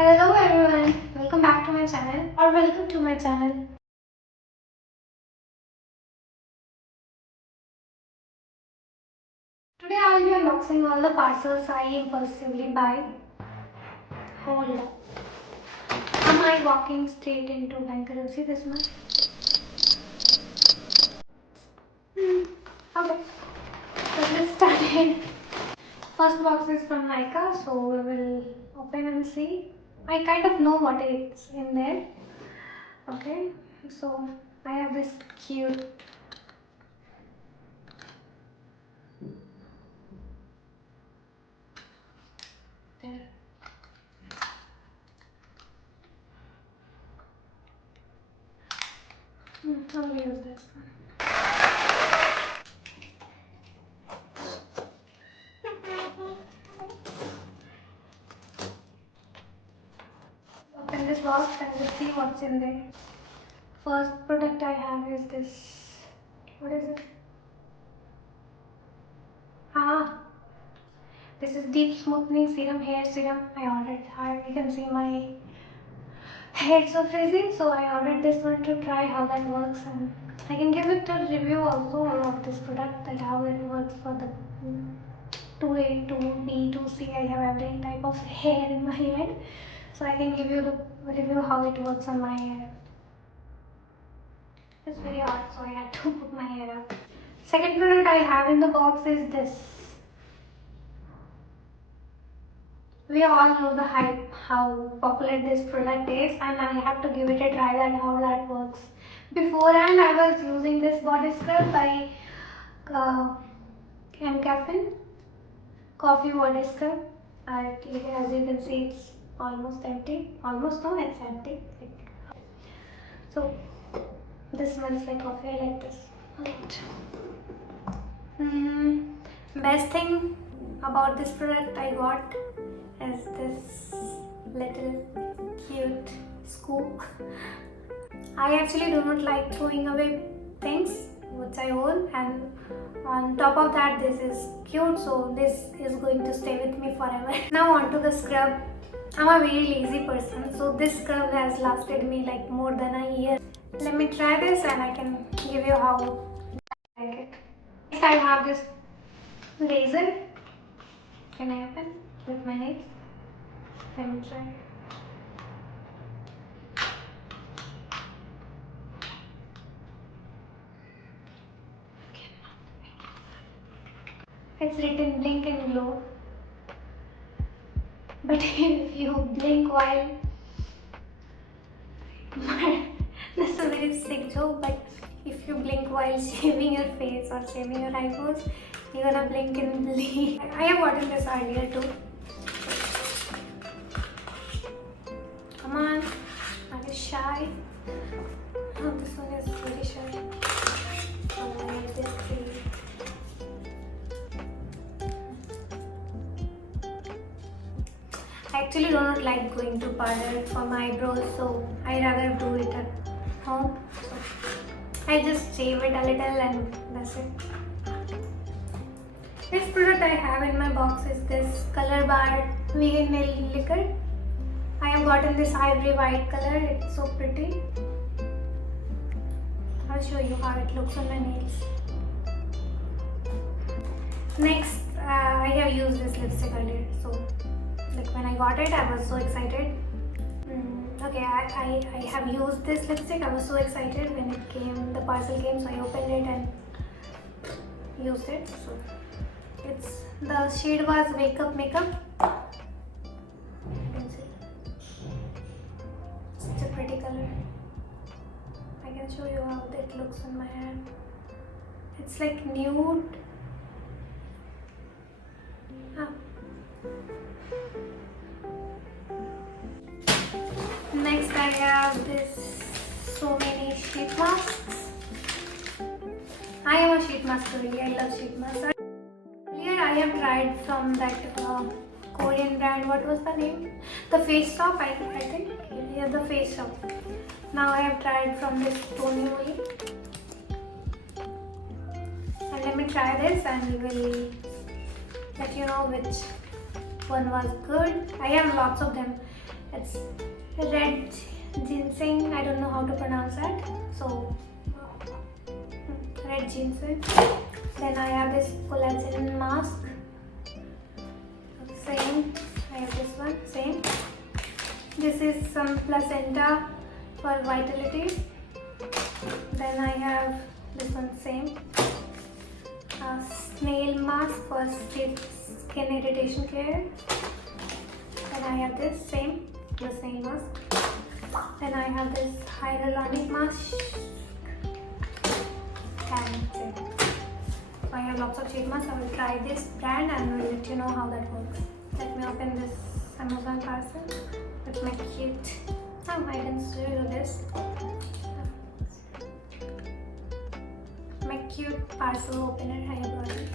Hello everyone, welcome back to my channel or welcome to my channel. Today I will be unboxing all the parcels I impulsively buy. Hold up. Am I walking straight into bankruptcy this month? Okay, let's get started. First box is from Nykaa, so we will open and see. I kind of know what is in there. Okay, so I have this cute there. I'll use this one. Open this box and we'll see what's in there. First product I have is this. What is it? This is deep smoothing serum, hair serum. I ordered. You can see my hair so frizzy, so I ordered this one to try how that works, and I can give it a review also of this product, that how it works for the 2A, 2B, 2C. I have every type of hair in my head, so I can give you the review how it works on my hair. It's very hot, so I had to put my hair up. Second product I have in the box is this. We all know the hype, how popular this product is, and I have to give it a try that how that works. Beforehand, I was using this body scrub by Caffeine Coffee Body Scrub. As you can see, it's almost empty. Almost no, it's empty. So this smells like coffee. I like this. Best thing about this product I got is this little cute scoop. I actually do not like throwing away things which I own, and on top of that this is cute, so this is going to stay with me forever. Now on to the scrub. I'm a very lazy person, so this scrub has lasted me like more than a year. Let me try this and I can give you how I like it. Next I have this razor. Can I open with my nails? Let me try. It's written blink and glow. But if you blink while this is a very sick joke, but if you blink while shaving your face or shaving your eyebrows, you're gonna blink and bleed. I have gotten this earlier too. Come on, are you shy? Oh, this one is very shy. Oh, I have this three. I actually do not like going to parlor for my eyebrows, so I rather do it at home. So I just shave it a little and that's it. Next product I have in my box is this Color Bar Vegan Nail Lacquer. I have gotten this ivory white color. It's so pretty. I'll show you how it looks on my nails. Next, I have used this lipstick earlier, so like when I got it, I was so excited. Okay, I have used this lipstick. I was so excited when it came, the parcel came, so I opened it and used it. So the shade was Wake Up Makeup. You can see. Such a pretty color. I can show you how that looks on my hand. It's like nude. Next I have this so many sheet masks. I am a sheet mask really. I love sheet masks. Earlier I have tried from that Korean brand. What was the name? The Face Shop. I think. Yeah, the Face Shop. Now I have tried from this Tony only. And let me try this and we will let you know which one was good. I have lots of them. It's red ginseng. I don't know how to pronounce that. So red ginseng. Then I have this collagen mask. Same. I have this one. Same. This is some placenta for vitality. Then I have this one. Same. A snail mask for skin irritation care. Then I have this. Same. The snail mask. Then I have this hyaluronic mask. And same. I have lots of sheet masks. I will try this brand and will let you know how that works. Let me open this Amazon parcel with my cute. I can show you this. My cute parcel opener. I have got it.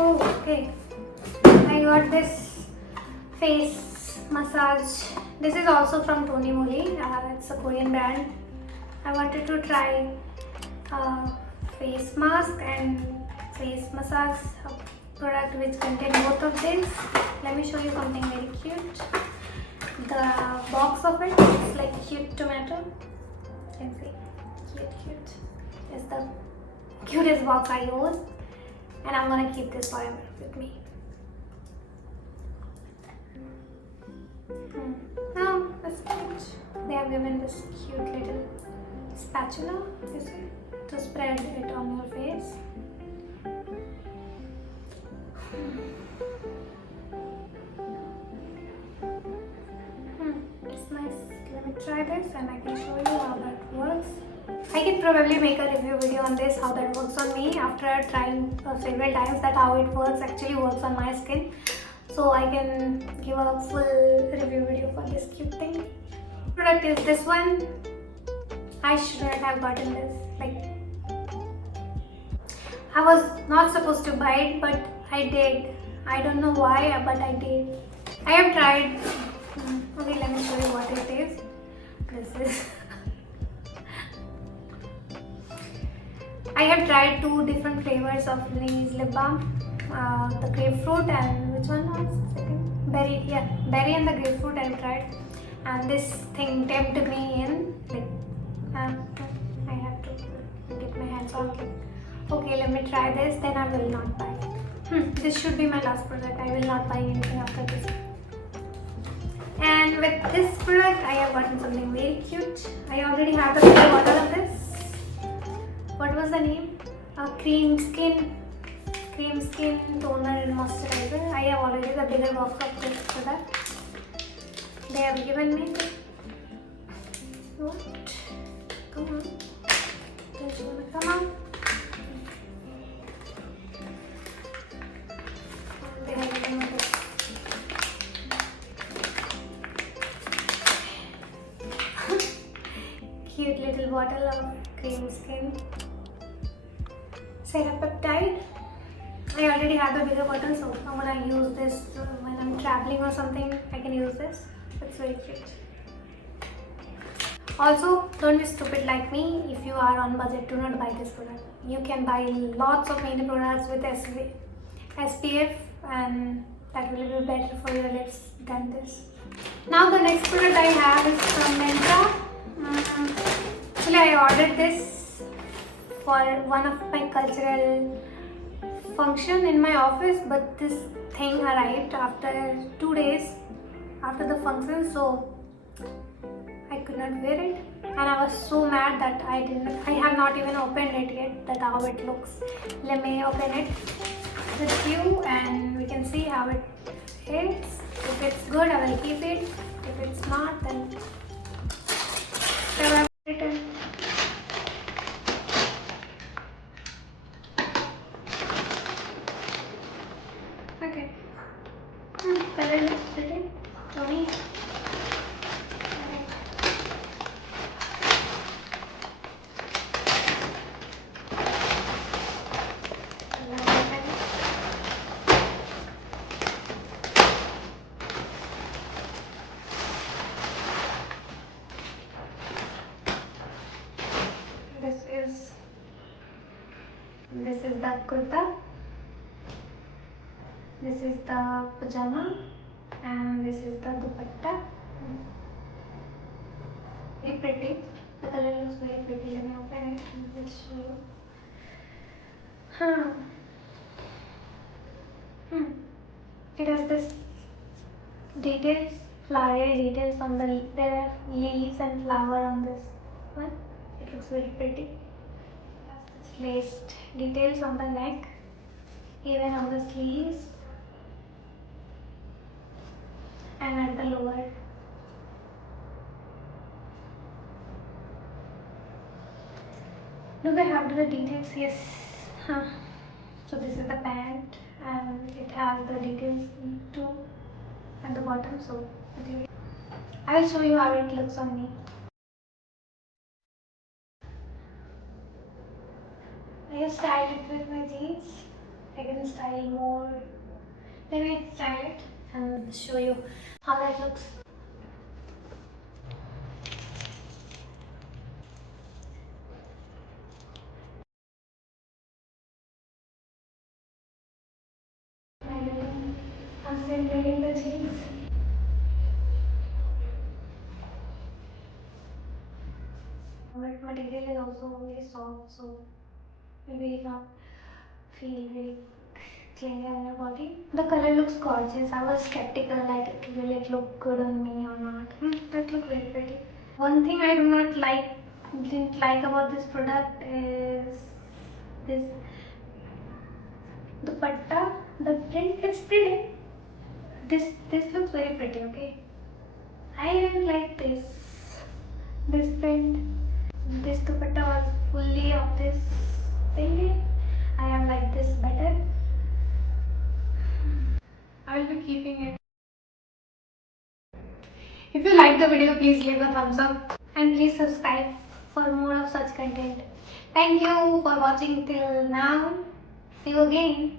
Oh, okay. I got this face massage. This is also from Tony Moly. It's a Korean brand. I wanted to try face mask and face massage product which contain both of these. Let me show you something very cute. The box of it is like cute tomato. You can see, cute. It's the cutest box I own, and I'm gonna keep this forever with me. Now that's cute. They have given this cute little spatula, you see, to spread it on your face. It's nice. Let me try this and I can show you how that works. I can probably make a review video on this, how that works on me after trying several times, that how it works actually works on my skin. So I can give a full review video for this cute thing. Product is this one. I shouldn't have gotten this. Like, I was not supposed to buy it, but I did. I don't know why, but I did. I have tried. Okay, let me show you what it is. This is. I have tried 2 different flavors of Laneige lip balm. The grapefruit and which one was second? Berry. Yeah, berry and the grapefruit I have tried. And this thing tempted me in. Like, I have to get my hands on it. Okay, let me try this. Then I will not buy it. This should be my last product. I will not buy anything after this. And with this product, I have gotten something very cute. I already have a bigger bottle of this. What was the name? Cream Skin Toner and Moisturizer. I have already the bigger box of this product. They have given me. What? Come on. Come on. They have given me this. Cute little bottle of Cream Skin Serapeptide. I already have a bigger bottle, so I'm gonna use this when I'm traveling or something. I can use this. It's very cute. Also, don't be stupid like me. If you are on budget, do not buy this product. You can buy lots of many products with SPF, and that will be better for your lips than this. Now the next product I have is from Myntra. Actually, I ordered this for one of my cultural function in my office, but this thing arrived after 2 days after the function, so I could not wear it, and I was so mad that I have not even opened it yet, that how it looks. Let me open it with you and we can see how it is. If it's good, I will keep it. If it's not, then I will return. Okay. Color looks pretty. Tony. Okay. This is the kurta. This is the pajama, and this is the dupatta. Very pretty. The color looks very pretty. Let me open it and I will show you. Huh. It has this details, flowery details on the. There are leaves and flower on this one. It looks very pretty. It has this laced details on the neck, even on the sleeves, and at the lower. Look at after the details. Yes. Huh. So this is the pant, and it has the details too at the bottom. So I will show you how it looks on me. I have styled it with my jeans. I can style more. Let me style it and show you how that looks. I'm still wearing the jeans. But material is also very soft, so maybe not feel very clingy on your body. The color looks gorgeous. I was skeptical like will it look good on me or not. That looked very pretty. One thing I do not didn't like about this product is this dupatta. The print is pretty. This looks very pretty. Okay, I didn't like this print. This dupatta was fully of this thing. I am like this better. I will be keeping it. If you like the video, please leave a thumbs up and please subscribe for more of such content. Thank you for watching till now. See you again.